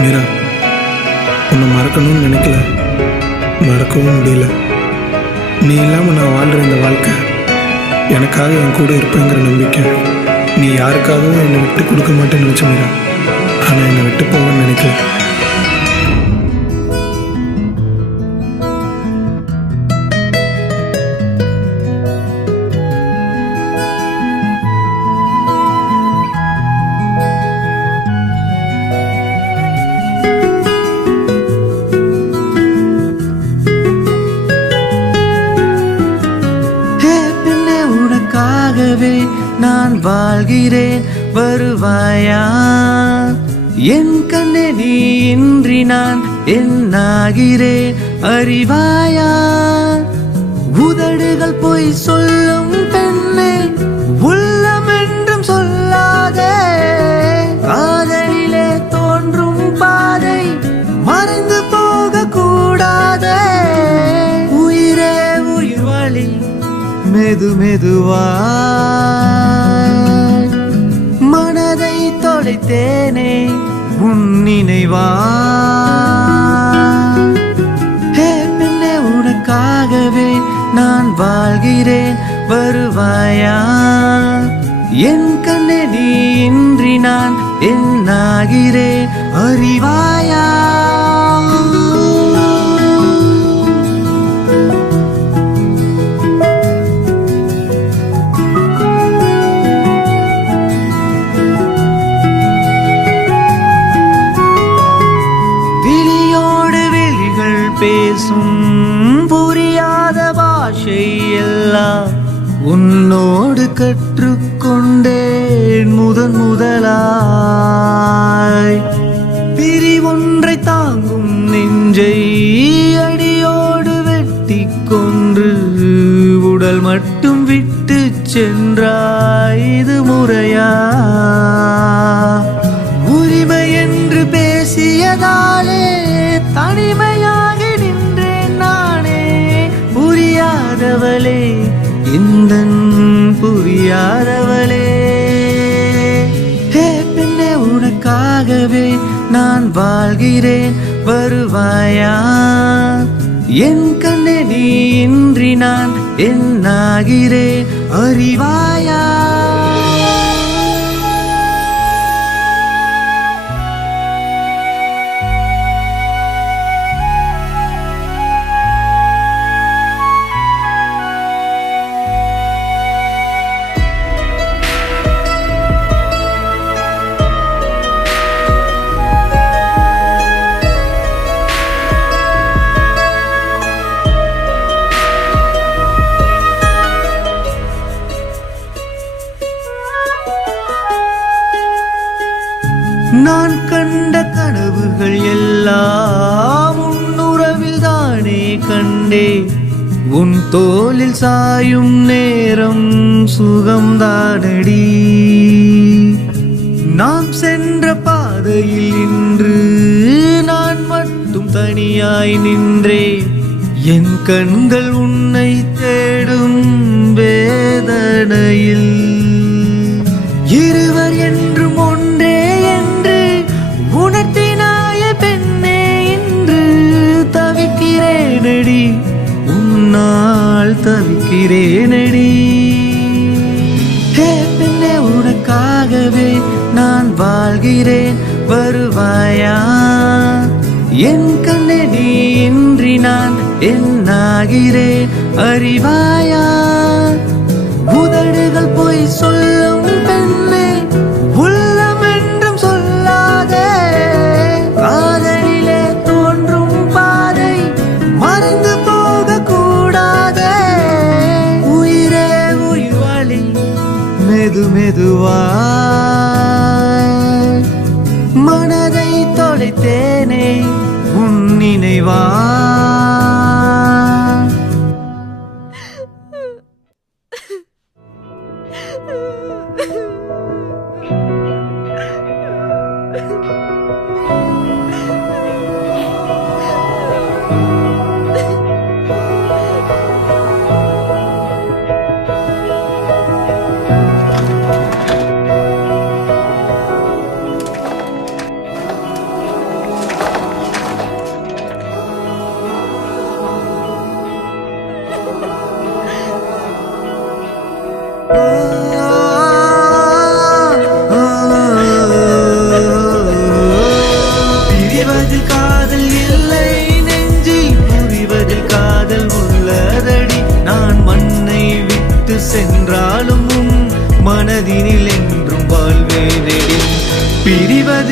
மீரா, உன்னை மறக்கணும்னு நினைக்கல, மறக்கவும் முடியல. நீ இல்லாமல் நான் வாழ்கிற இந்த வாழ்க்கை எனக்காக என் கூட இருப்பேங்கிற நம்பிக்கை. நீ யாருக்காகவும் என்னை விட்டு கொடுக்க மாட்டேன்னு நினச்ச மீரா, ஆனால் என்னை விட்டு போவேன்னு நினைக்கல. நான் வாழ்கிறேன், வருவாயா? என் கண்ணே நீ இன்றி நான் என்னாகிறேன், அறிவாயா? உதடுகள் போய் சொல்லும் பெண்ணே, உள்ளம் என்றும் சொல்லாதே. காதலிலே தோன்றும் பாதை மறைந்து போக கூடாதே. உயிரே உயிர் வழி மெது மெதுவாய் மனதை தொலைத்தேனே உன் நினைவா. பெண்ணே உனக்காகவே நான் வாழ்கிறேன், வருவாயா? என் கண்ணே நீ இன்றி நான் என்னாகிறேன், அறிவாயா? பேசும் புரியாத பாஷை எல்லாம் உன்னோடு கற்றுக்கொண்டேன் முதலாய். பிரிவொன்றை தாங்கும் நெஞ்சை அடியோடு வெட்டி கொன்று உடல் மட்டும் விட்டு சென்றாய், இது முறையா? உரிமை என்று பேசியதாலே தனிமையாக புரியாதவளே, இந்தன் புரியாதவளே. பெண்ணே உனக்காகவே நான் வாழ்கிறேன், வருவாயா? என் கண்ணே நீ இன்றி நான் என்னாகிறேன், அறிவாயா? நான் கண்ட கனவுகள் எல்லாம் உன்னுறவில் தானே கண்டே. உன் தோளில் சாயும் நேரம் சுகம்தானடி. நாம் சென்ற பாதையில் இன்று நான் மட்டும் தனியாய் நின்றேன். என் கண்கள் உன்னை தேடும் வேதனையில். இருவர் என்றும் ஒன்றே என்று உணர்த்தினாய பெண்ணே, இன்று தவிக்கிறேனடி, உன்னால் தவிக்கிறேனடி. பெண்ணே உனக்காகவே நான் வாழ்கிறேன், வருவாயா? என் கண்ணே நீ இன்றி நான் என்னாகிறேன், அறிவாயா? உதடுகள் போய் சொல்லும் பெண்ணே, உள்ளம் என்றும் சொல்லாதே. காதலிலே தோன்றும் பாதை மறைந்து போக கூடாதே. உயிரே உயிர் வழி மெது மெதுவாய் மனதை தொலைத்தேனே உன் நினைவா.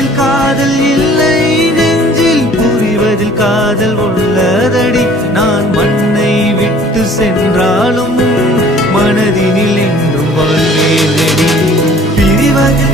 சொல்வதில் காதல் இல்லை, நெஞ்சில் புரிவதில் காதல் உள்ளதடி. நான் மண்ணை விட்டு சென்றாலும் மனதினில் என்றும் வாழ்வேனடி. பிரிவதில்